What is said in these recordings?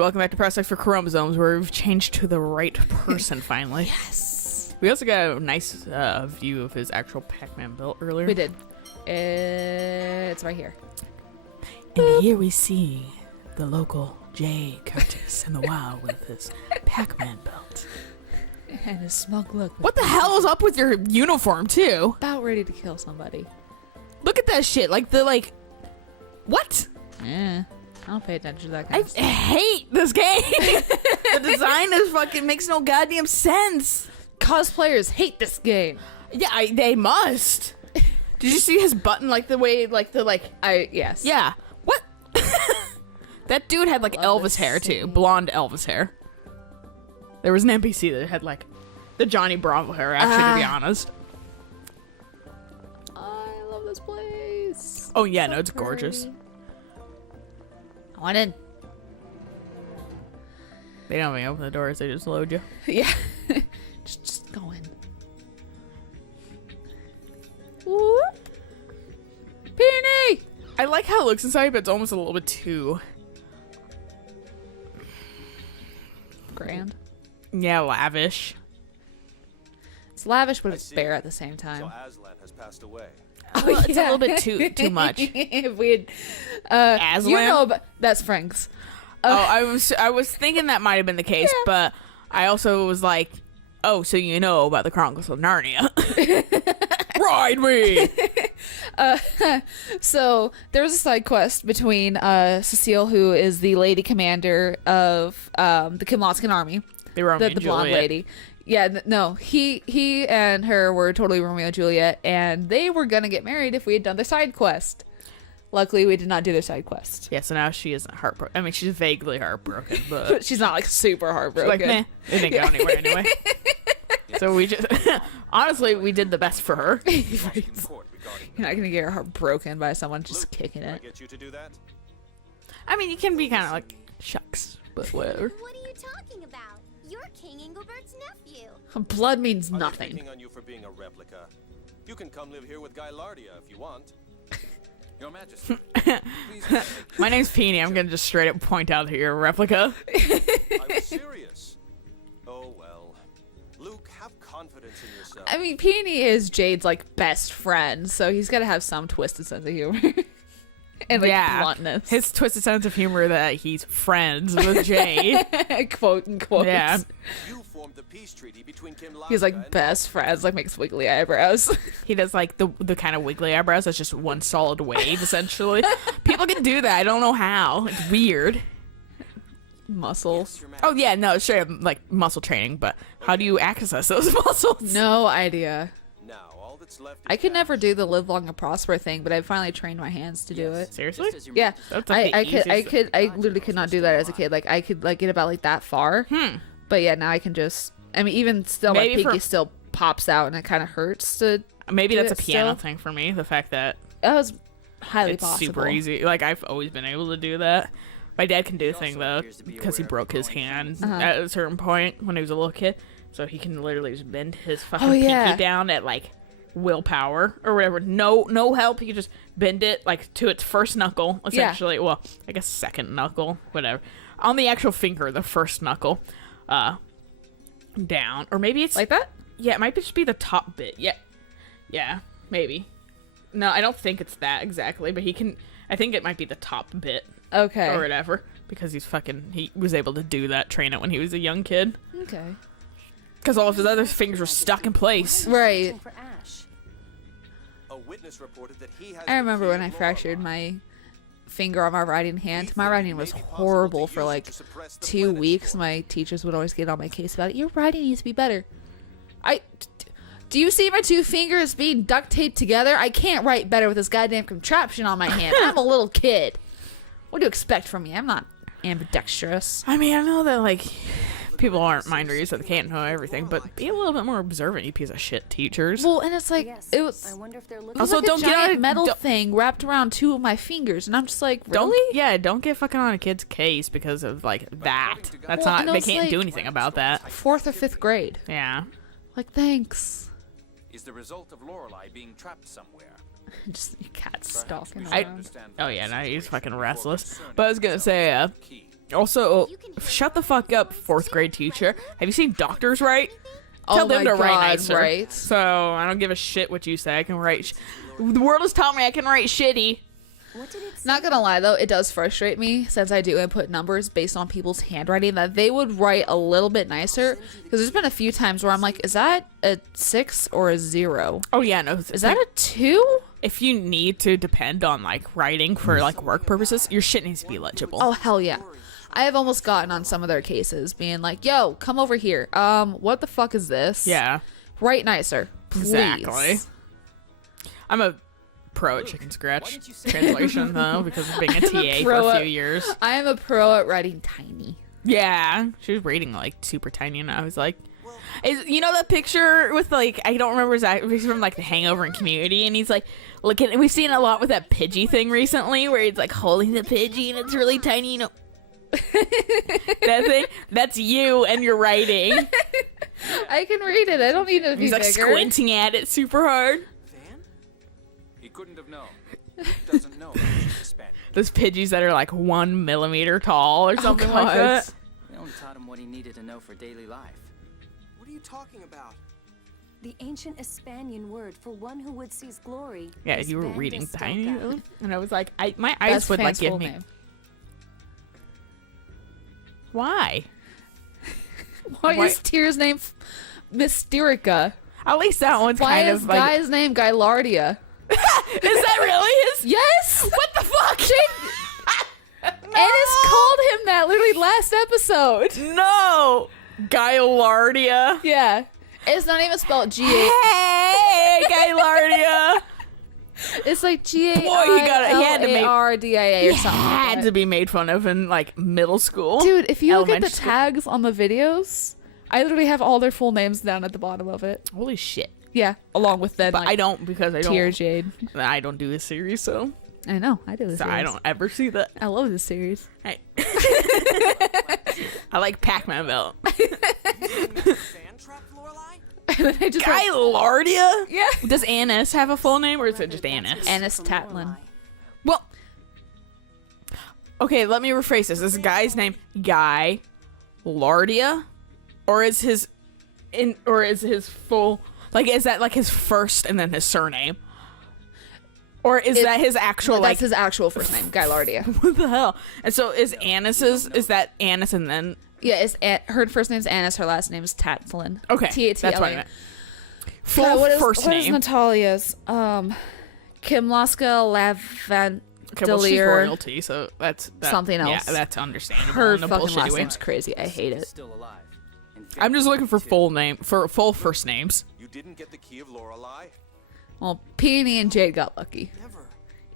welcome back to Prospects for Chromosomes, where we've changed to the right person finally. Yes. We also got a nice view of his actual Pac-Man build earlier. We did. It's right here. And here we see the local Jay Curtis in the wild with his Pac-Man belt. And his smug look. What the hell is up with your uniform, too? About ready to kill somebody. Look at that shit. What? Yeah. I don't pay attention to that kind of I stuff. hate this game. The design is fucking makes no goddamn sense. Cosplayers hate this game. Yeah, they must. Did you see his button, Yes. Yeah. What? That dude had Elvis hair too, blonde Elvis hair. There was an NPC that had the Johnny Bravo hair. Actually, to be honest. I love this place. Oh yeah, So no, it's gorgeous. pretty. I want in. They don't even open the doors; they just load you. Yeah. just go in. Whoop. Peony! I like how it looks inside, but it's almost a little bit too, Grand. yeah, lavish. It's lavish, but it's bare at the same So time. Aslan has passed away. Well, it's a little bit too much. If we had, Aslan? you know, but that's Frank's. I was thinking that might have been the case, but I also was like, oh, so you know about the Chronicles of Narnia. Ride me! So there was a side quest between Cecile, who is the lady commander of the Kimlasca army, They were the blonde lady. Yeah, no, he and her were totally Romeo and Juliet, and they were gonna get married if we had done the side quest. Luckily, we did not do their side quest. Yeah, so now she isn't heartbroken. I mean, she's vaguely heartbroken, but But she's not super she's heartbroken. like, meh, it didn't go anywhere anyway. So we just, honestly, we did the best for her. In court regarding You're not gonna get your heart broken by someone just kicking Can I it. get you to do that? I mean, you can be kind of like, shucks, but whatever. What are you talking about? You're King Engelbert's nephew. Blood means Are they nothing. picking on you for being a replica? You can come live here with Gailardia if you want. Your Majesty. Please. My name's Peony. I'm gonna just straight up point out that you're a replica. I was serious. Oh well. Luke, have confidence in yourself. I mean, Peony is Jade's best friend, so he's gotta have some twisted sense of humor and bluntness. His twisted sense of humor that he's friends with Jay. Quote unquote. Yeah. You formed the peace treaty between Kimlasca He's and best friends, makes wiggly eyebrows. He does the kind of wiggly eyebrows that's just one solid wave, essentially. People can do that. I don't know how. It's weird. Muscles. Your Oh yeah, no, it's straight up muscle training, but how do you access those muscles? No idea. Now all that's left. I could never do the live long and prosper thing, but I finally trained my hands to do it. Seriously? Yeah, That's I literally could not do that as a kid. I could get about that far. But yeah, now I can just. I mean, even still, my Maybe pinky for- still pops out, and it kind of hurts to. Maybe do that's a it piano still. thing for me. The fact that That was highly it's possible. super easy. I've always been able to do that. My dad can do a thing though, because he broke his hand at a certain point when he was a little kid. So he can literally just bend his fucking pinky down at willpower or whatever. No help. He can just bend it to its first knuckle, essentially. Yeah. Well, I guess second knuckle, whatever. On the actual finger, the first knuckle, down, or maybe it's Like that? Yeah, it might just be the top bit. Yeah, maybe. No, I don't think it's that exactly, but he can. I think it might be the top bit. Okay. Or whatever, because he was able to do that, train it when he was a young kid. Okay. Because all of his other fingers were stuck in place. Right. For Ash. A witness reported that he has I remember the when key I to fractured Lorelei. my finger on my writing hand. We My think writing it was may be possible horrible to for use it to suppress the 2 planet's weeks. force. My teachers would always get on my case about it. Your writing needs to be better. Do you see my 2 fingers being duct taped together? I can't write better with this goddamn contraption on my hand. I'm a little kid. What do you expect from me? I'm not ambidextrous. I mean, I know that people aren't mind readers, so they can't know everything, but be a little bit more observant, you piece of shit teachers. Well, and it's Yes. it was. I wonder if they're It looking. was Also, like don't a get giant on a- metal don't- thing wrapped around 2 of my fingers, and I'm just like, Don't really? don't get fucking on a kid's case because of that. That's Well, not. and it They was can't do like- anything about that. 4th or 5th grade. Yeah. Thanks. is the result of Lorelei being trapped somewhere. Just your cat stalking I- around. Oh yeah, now he's fucking restless. But I was gonna say, also, shut the fuck up, 4th grade teacher. Have you seen doctors write? Tell them to write nicer. Right. So I don't give a shit what you say. I can write. The world has taught me I can write shitty. What did it say? Not gonna lie though, it does frustrate me since I do input numbers based on people's handwriting that they would write a little bit nicer. Because there's been a few times where I'm like, is that a 6 or a 0? Oh yeah, no. Is that a 2? If you need to depend on like writing for like work purposes, your shit needs to be legible. Oh hell yeah. I have almost gotten on some of their cases being like, yo, come over here. What the fuck is this? Yeah, Write nicer, please. exactly. I'm a pro at chicken scratch translation though because of being a TA for a few years. I am a pro at writing tiny. Yeah, she was reading like super tiny, and I was like, you know that picture with like I don't remember exactly from like The Hangover and Community, and he's like looking. We've seen a lot with that Pidgey thing recently, where he's like holding the Pidgey and it's really tiny. You know, that thing. That's you and your writing. I can read it. I don't need it to be He's like bigger. squinting at it super hard. Van? He couldn't have known. He doesn't know that she's a Spaniard. Those Pidgeys that are like 1 millimeter tall or something like God. that. We only taught him what he needed to know for daily life. What are you talking about? The ancient Espanian word for one who would seize glory. Yeah, is you were Van reading de tiny, Stoka. and I was like, my eyes That's would like Fan's give full me. name. Why? Why Why- is Tyr's name Mysterica? At least that one's Why kind is of like. guy's name Gailardia? Is that really his? Yes! What the fuck? Ennis called him that literally last episode. No! Gailardia. Yeah. It's not even spelled G-A. Hey, Gailardia. It's like Boy, he had to make- G-A-I-L-A-R-D-I-A or He something. like had that. to be made fun of in like middle school. Dude, if you look at the elementary school. tags on the videos, I literally have all their full names down at the bottom of it. Holy shit. Yeah, along with then But like, I don't because I Tyr don't. Jade. I don't do this series, so I know, I do this. I don't ever see that. I love this series. I, I like Pac-Man belt. Fan trapped Lorelei? And then I just like, Gailardia? yeah. Does Annis have a full name or is it just Annis? Annis From Tatlin. Lorelei. Well, okay, let me rephrase this. Is the guy's name Guy Lardia, or is his full like is that like his first and then his surname, or is that his actual Well, like that's his actual first name, Gailardia. what the hell? And so is Annis's is that Annis and then Yeah, her first name's Annis, her last name's Tatlin. okay T-A-T-L-A. that's what I meant. Full God, what is first what is name. Natalia's? Kimlasca-Lanvaldear. Okay, well, she's royalty, so that's Something else. Yeah, that's understandable. Her in a fucking bullshitty last way. name's crazy. I hate it. Still alive. And I'm just looking for too. full name for full first names. You didn't get the key of Lorelei? Well, Peony and Jade got lucky. Never.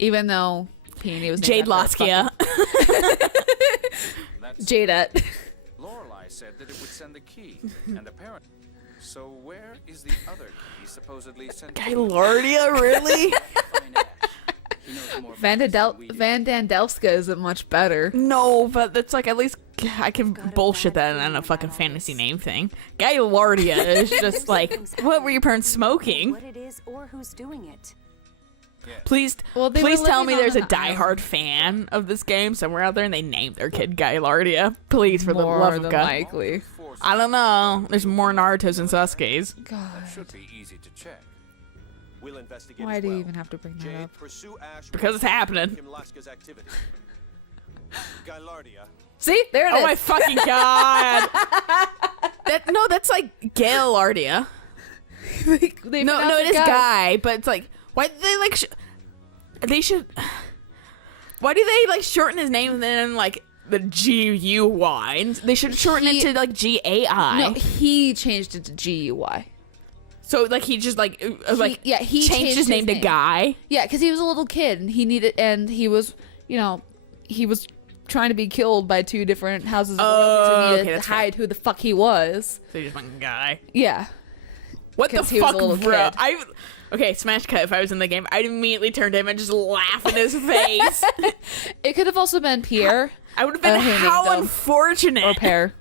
Even though Peony was named Jade after a Laskia. That's fucking- Jadette. Lorelei said that it would send the key, and apparently. So where is the other key supposedly sent? Gailardia, really? Find Ash. He knows more about this than we do. Van Dandelska isn't much better. No, but that's like at least I can bullshit that in a fucking fantasy name thing. Gailardia is just like, what were your parents smoking? What it is or who's doing it. Please, Well, they please were tell living me there's a on an island. diehard fan of this game somewhere out there and they named their kid Gailardia. Please, for the More love of than God. likely. I don't know. There's more Naruto's and Sasuke's. God. Should be easy to check. We'll investigate Why as do you well. even have to bring that Jade, up? pursue Ash Because it's happening. Kimlasca's activity. Gailardia. See? There it is. Oh my fucking god! That's like Gailardia. They No, pronounced it is guy, but it's like, why do they like? They should. Why do they like shorten his name and then like the G-U-Y? They should shorten it to like G-A-I. No, he changed it to G-U-Y. So like he just like he changed his name to Guy. Yeah, because he was a little kid and he was, he was trying to be killed by two different houses of royalties and okay, he needed to that's fair. hide who the fuck he was. So he just went Guy. Yeah. What the 'Cause he was a fuck, little bro? kid. Okay, smash cut. If I was in the game, I'd immediately turn to him and just laugh in his face. It could have also been Pierre I would have been who named how him? unfortunate. or Pear.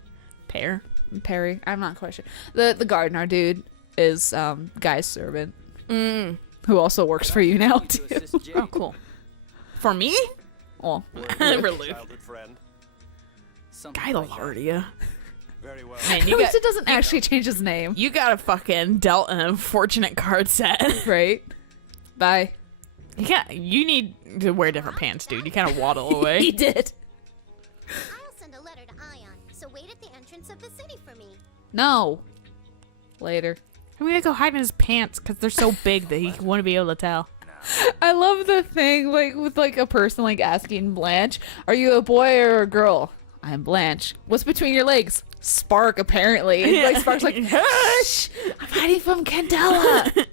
Pear. Perry. I'm not quite sure. The gardener dude. is Guy's servant, Mm. who also works for you now too. Oh, cool. For me? Well, For Luke. Childhood friend. Something like that. Gailardia. Very well. Man, at you least got, it doesn't actually change his name, you got a fucking dealt an unfortunate card set. right? Bye. You need to wear different pants, dude. You kind of waddle away. He did. I'll send a letter to Ion, so wait at the entrance of the city for me. No. Later. I'm gonna go hide in his pants because they're so big that he wouldn't be able to tell. I love the thing like with like a person like asking Blanche, "Are you a boy or a girl?" "I'm Blanche." "What's between your legs?" "Spark, apparently." And like Spark's like, "Hush! I'm hiding from Candela."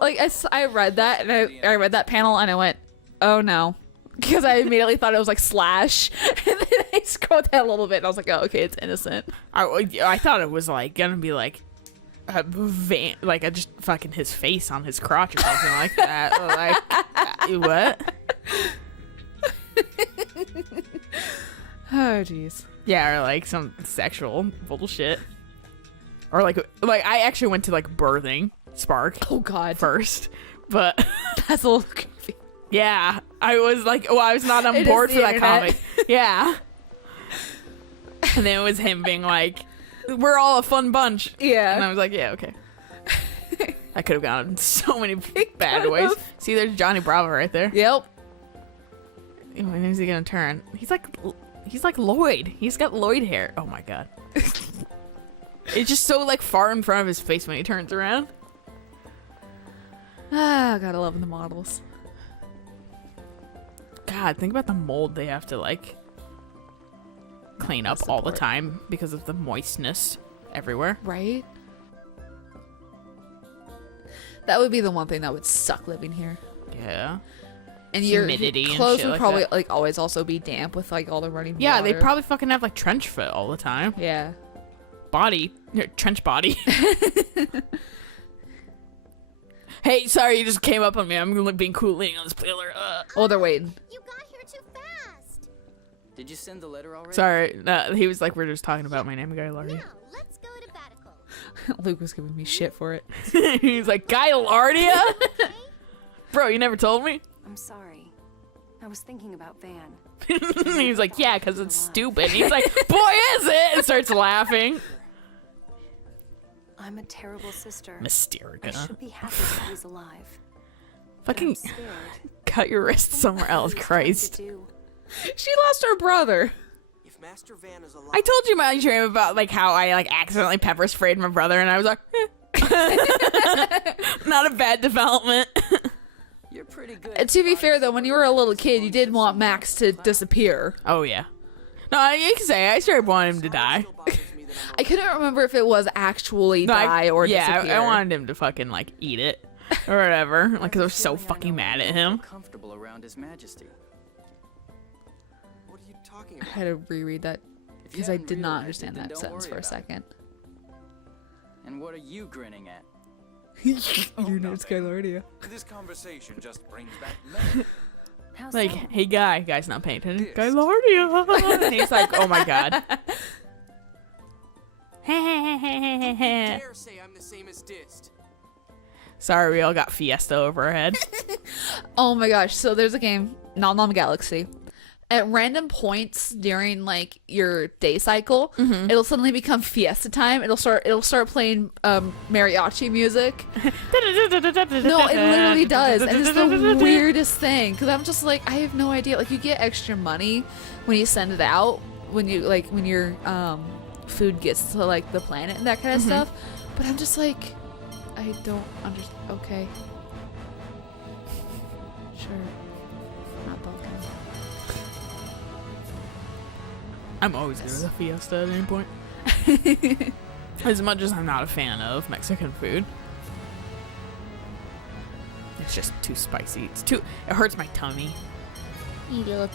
Like I read that and I read that panel and I went, "Oh no," because I immediately thought it was like Slash, and then I scrolled down a little bit and I was like, "Oh, okay, it's innocent." I thought it was like gonna be like like just fucking his face on his crotch or something like that. Like what? Oh jeez. Yeah, or like some sexual bullshit. Or like I actually went to like birthing Spark Oh god. first, but That's a little creepy. yeah, I was like, I was not on It is board the for that internet. comic. Yeah, and then it was him being like, "We're all a fun bunch." Yeah. And I was like, yeah, okay. I could have gone in so many bad could ways. have. See, there's Johnny Bravo right there. Yep. When is he gonna turn? He's like Lloyd. He's got Lloyd hair. Oh my god. It's just so like far in front of his face when he turns around. Ah, gotta love the models. God, think about the mold they have to like clean up all the time because of the moistness everywhere. Right? That would be the one thing that would suck living here. Yeah. And your Humidity and clothes shit would like probably that. like always also be damp with like all the running Yeah, water. they probably fucking have like trench foot all the time. Yeah. Trench body. Hey, sorry, you just came up on me. I'm being cool leaning on this pillar. Oh, they're waiting. You got here too fast. Did you send the letter already? Sorry, he was like, we're just talking about my name, Gailardia. Now, let's go to Batical. Luke was giving me shit for it. He's like, Gailardia? Bro, you never told me? I'm sorry. I was thinking about Van. He's like, yeah, because it's stupid. He's like, boy, is it? And starts laughing. I'm a terrible sister. I Mysterica. should be happy that he's alive. But Fucking I'm scared. cut your wrist somewhere else, What Christ. to do. She lost her brother. If Master Van is alive, I told you my dream about like how I like accidentally pepper sprayed my brother, and I was like, not a bad development. You're pretty good. And to be fair though, when you were a little kid, you did want Max to disappear. Oh yeah. No, you can say I straight wanted him to die. still bothers me that I'm I couldn't remember if it was actually No, die or yeah, disappear. I wanted him to fucking like eat it or whatever. Like, 'cause I was so fucking mad at him. Comfortable around His Majesty. What are you talking I about? had to reread that If you because I haven't did not realized it, understand then that don't sentence worry for a about it. second. And what are you grinning at? Your name's Gailardia. This conversation just brings back memories. How Like, so? hey guy's not paying attention. Gailardia. And he's like, oh my god. Dare say I'm the same as Dist. Sorry, we all got Fiesta over our head. Oh my gosh! So there's a game, Nom Nom Galaxy. At random points during like your day cycle, it'll suddenly become Fiesta time. It'll start playing mariachi music. No, it literally does, and it's the weirdest thing because I'm just like, I have no idea. Like, you get extra money when you send it out, when your food gets to like the planet and that kind of stuff. But I'm just like, I don't understand. Okay, sure, not Balkan. I'm always good with a Fiesta at any point. As much as I'm not a fan of Mexican food. It's just too spicy. It hurts my tummy. Yeah,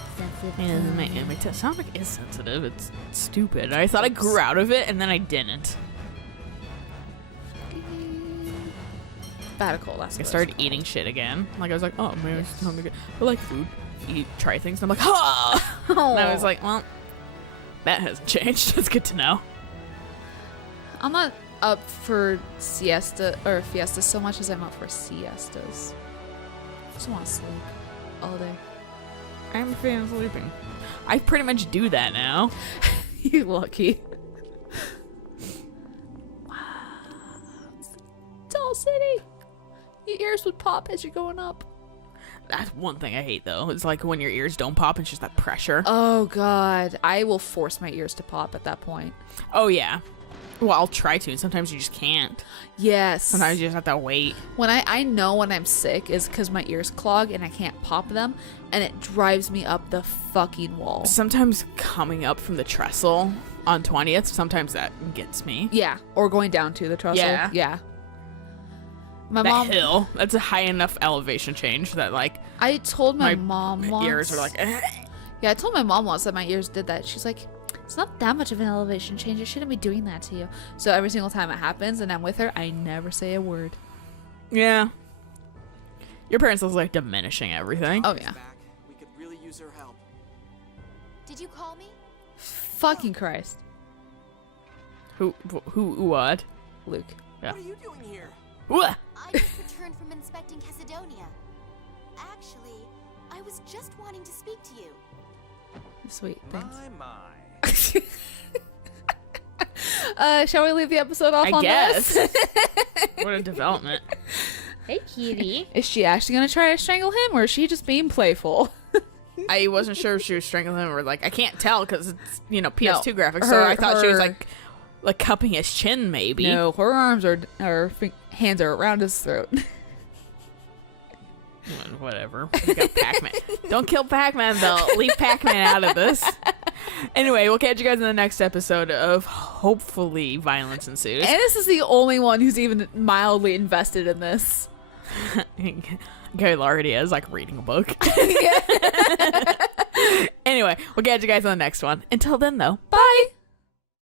my stomach is sensitive. It's stupid. I thought I grew out of it, and then I didn't. Radical. That's I started eating shit again. Like, I was like, oh, maybe it's something good. I like food. Try things, and I'm like, oh! And I was like, well, that hasn't changed. That's good to know. I'm not up for siesta or fiestas so much as I'm up for siestas. I just want to sleep all day. I'm a fan of sleeping. I pretty much do that now. You lucky. Tall city. Your ears would pop as you're going up. That's one thing I hate, though. It's like when your ears don't pop, it's just that pressure. Oh, God. I will force my ears to pop at that point. Oh, yeah. Well, I'll try to, and sometimes you just can't. Yes. Sometimes you just have to wait. When I know when I'm sick is because my ears clog and I can't pop them, and it drives me up the fucking wall. Sometimes coming up from the trestle on 20th, sometimes that gets me. Yeah, or going down to the trestle. Yeah. My that mom. hill, that's a high enough elevation change that, like, I told my mom once. ears are like, Yeah, I told my mom once that my ears did that. She's like, it's not that much of an elevation change. It shouldn't be doing that to you. So every single time it happens and I'm with her, I never say a word. Yeah. Your parents was like diminishing everything. Oh, yeah. We could really use her help. Did you call me? Fucking Christ. Who, what? Luke. Yeah. What are you doing here? What? I just returned from inspecting Casidonia. Actually, I was just wanting to speak to you. Sweet. Thanks. My. Shall we leave the episode off I on guess. this? What a development. Hey, kitty. Is she actually going to try to strangle him, or is she just being playful? I wasn't sure if she was strangling him or, like, I can't tell because it's, PS2 graphics. So her- I thought she was her- like cupping his chin, maybe. No, her arms hands are around his throat. Whatever. We got Pac-Man. Don't kill Pac-Man, though. Leave Pac-Man out of this. Anyway, we'll catch you guys in the next episode of hopefully Violence Ensues. And this is the only one who's even mildly invested in this. Gailardia is like reading a book. Anyway, we'll catch you guys on the next one. Until then, though, Bye.